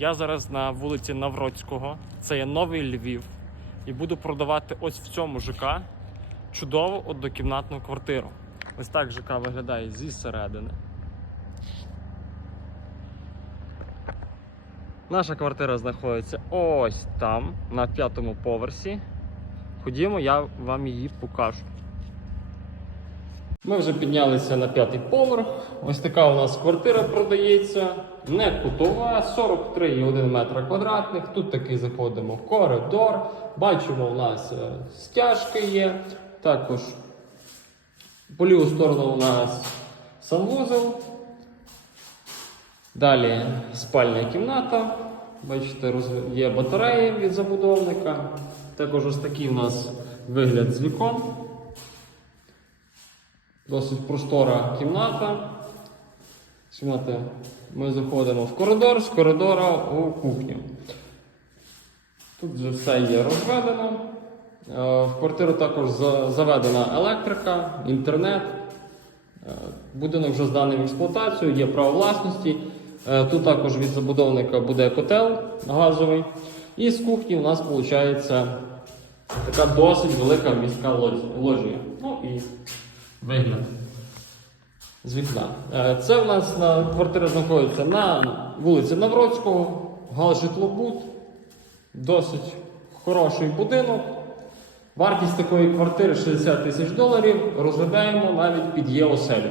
Я зараз на вулиці Навроцького, це є новий Львів, і буду продавати ось в цьому ЖК чудову однокімнатну квартиру. Ось так ЖК виглядає зі середини. Наша квартира знаходиться ось там, на п'ятому поверсі. Ходімо, я вам її покажу. Ми вже піднялися на п'ятий поверх. Ось така у нас квартира продається. Не кутова, 43,1 метра квадратних. Тут таки заходимо в коридор. Бачимо, у нас е, стяжки є. Також по ліву сторону у нас санвузол. Далі спальня кімната. Бачите, є батареї від забудовника. Також ось такий у нас вигляд з вікон. Досить простора кімната. З ми заходимо в коридор, з коридора у кухню. Тут вже все є розведено. Е, В квартиру також заведена електрика, інтернет. Е, Будинок вже зданий в експлуатацію, є право власності. Е, Тут також від забудовника буде котел газовий. І з кухні у нас виходить така досить велика міська лоджія. Ну і вигляд з вікна. Е, Це у нас на квартира знаходиться на вулиці Навроцького, галжитлобут. Досить хороший будинок. Вартість такої квартири 60 тисяч доларів. Розглядаємо навіть під є оселю.